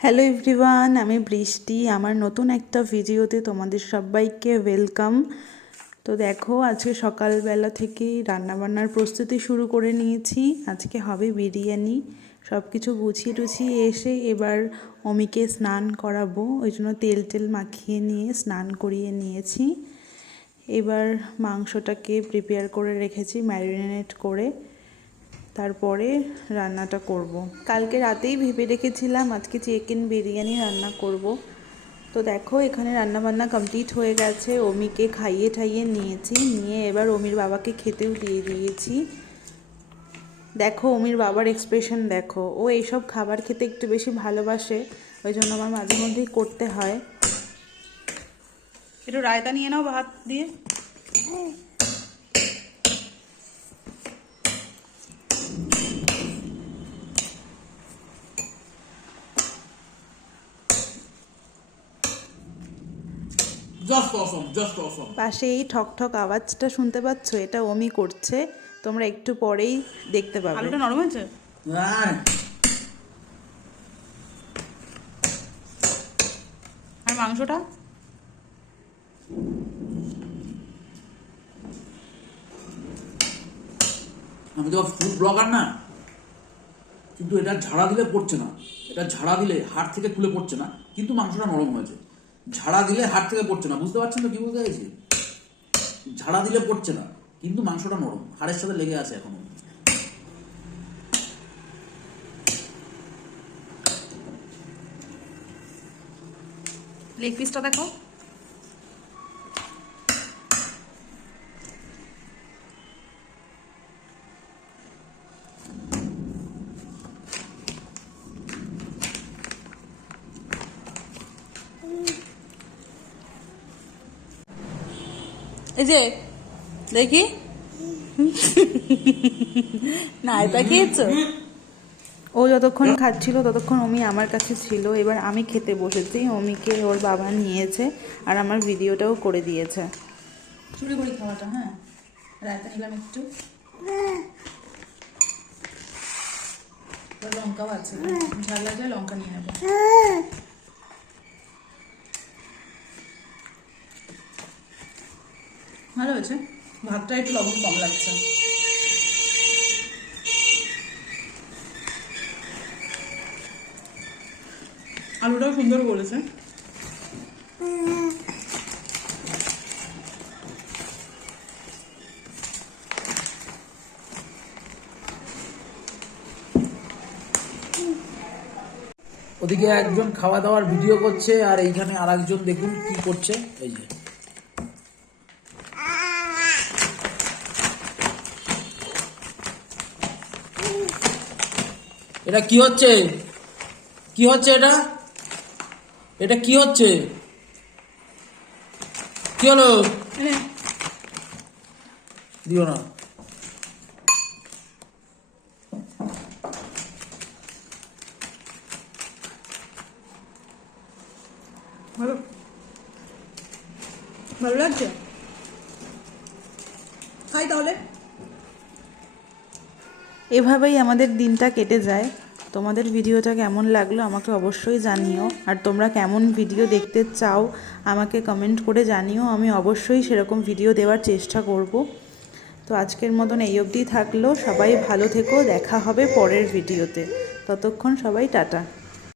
Hello everyone, আমি বৃষ্টি। আমার নতুন একটা ভিডিওতে তোমাদের সবাইকে ওয়েলকাম। তো দেখো, আজকে সকালবেলা থেকেই রান্নাবান্নার প্রস্তুতি শুরু করে নিয়েছি। আজকে হবে বিরিয়ানি। সব কিছু গুছিয়ে টুছিয়ে এসে এবার অমিকে স্নান করাবো, ওই জন্য তেল মাখিয়ে নিয়ে স্নান করিয়ে নিয়েছি। এবার মাংসটাকে প্রিপেয়ার করে রেখেছি ম্যারিনেট করে, তারপরে রান্নাটা করব। কালকে রাতেই ভেবে রেখেছিলাম আজকে চিকেন বিরিয়ানি রান্না করব। তো দেখো, এখানে রান্নাবান্না কমপ্লিট হয়ে গেছে। অমিকে খাইয়ে ঠাইয়ে নিয়েছি, নিয়ে এবার অমির বাবাকে খেতেও দিয়ে দিয়েছি। দেখো অমির বাবার এক্সপ্রেশন দেখো, ও এইসব খাবার খেতে একটু বেশি ভালোবাসে, ওই জন্য আমার মাঝে মধ্যেই করতে হয়। একটু রায়তা নিয়ে নাও ভাত দিয়ে। পাশে এই ঠক ঠক আওয়াজটা শুনতে পাচ্ছ, এটা অমি করছে। তোমরা একটু পরেই দেখতে পাবে। আলুটা নরম হয়েছে? আর মাংসটা? আমি তো ফুড ব্লগার না, কিন্তু এটা ঝাড়া দিলে পড়ছে না। এটা ঝাড়া দিলে হাড় থেকে খুলে পড়ছে না, কিন্তু মাংসটা নরম হয়েছে। ঝাড়া দিলে হাড় থেকে পড়ছে না, বুঝতে পারছেন তো কি বলতে চাইছি? ঝাড়া দিলে পড়ছে না, কিন্তু মাংসটা নরম, হাড়ের সাথে লেগে আছে এখনো। লেগ পিসটা দেখো। এই যে দেখি না, এটা খেয়েছো? ও যতক্ষণ খাচ্ছিল ততক্ষণ অমি আমার কাছে ছিল। এবার আমি খেতে বসেছি, অমিকে ওর বাবা নিয়েছে আর আমার ভিডিওটাও করে দিয়েছে। চুরি করি খাওয়াটা। হ্যাঁ, রায়তা নিলাম একটু, লঙ্কাও আছে, ঝাল লাগলে লঙ্কা নিয়ে নেবো। ভালো হয়েছে, ভাতটা একটু লবণ কম লাগছে। আলুটাও সুন্দর বলেছে। ওদিকে একজন খাওয়া দাওয়ার ভিডিও করছে, আর এইখানে আর একজন দেখুন কি করছে। এই যে এটা কি হচ্ছে? কি হচ্ছে এটা? এটা কি হচ্ছে? কি হলো? দিও না। ভালো ভালো লাগছে, খাই তাহলে। এভাবেই আমাদের দিনটা কেটে যায়। তোমাদের ভিডিওটা কেমন লাগলো আমাকে অবশ্যই জানিও, আর তোমরা কেমন ভিডিও দেখতে চাও আমাকে কমেন্ট করে জানিও। আমি অবশ্যই সেরকম ভিডিও দেওয়ার চেষ্টা করব। তো আজকের মতন এই অবধি থাকলো। সবাই ভালো থেকো, দেখা হবে পরের ভিডিওতে। ততক্ষণ সবাই টাটা।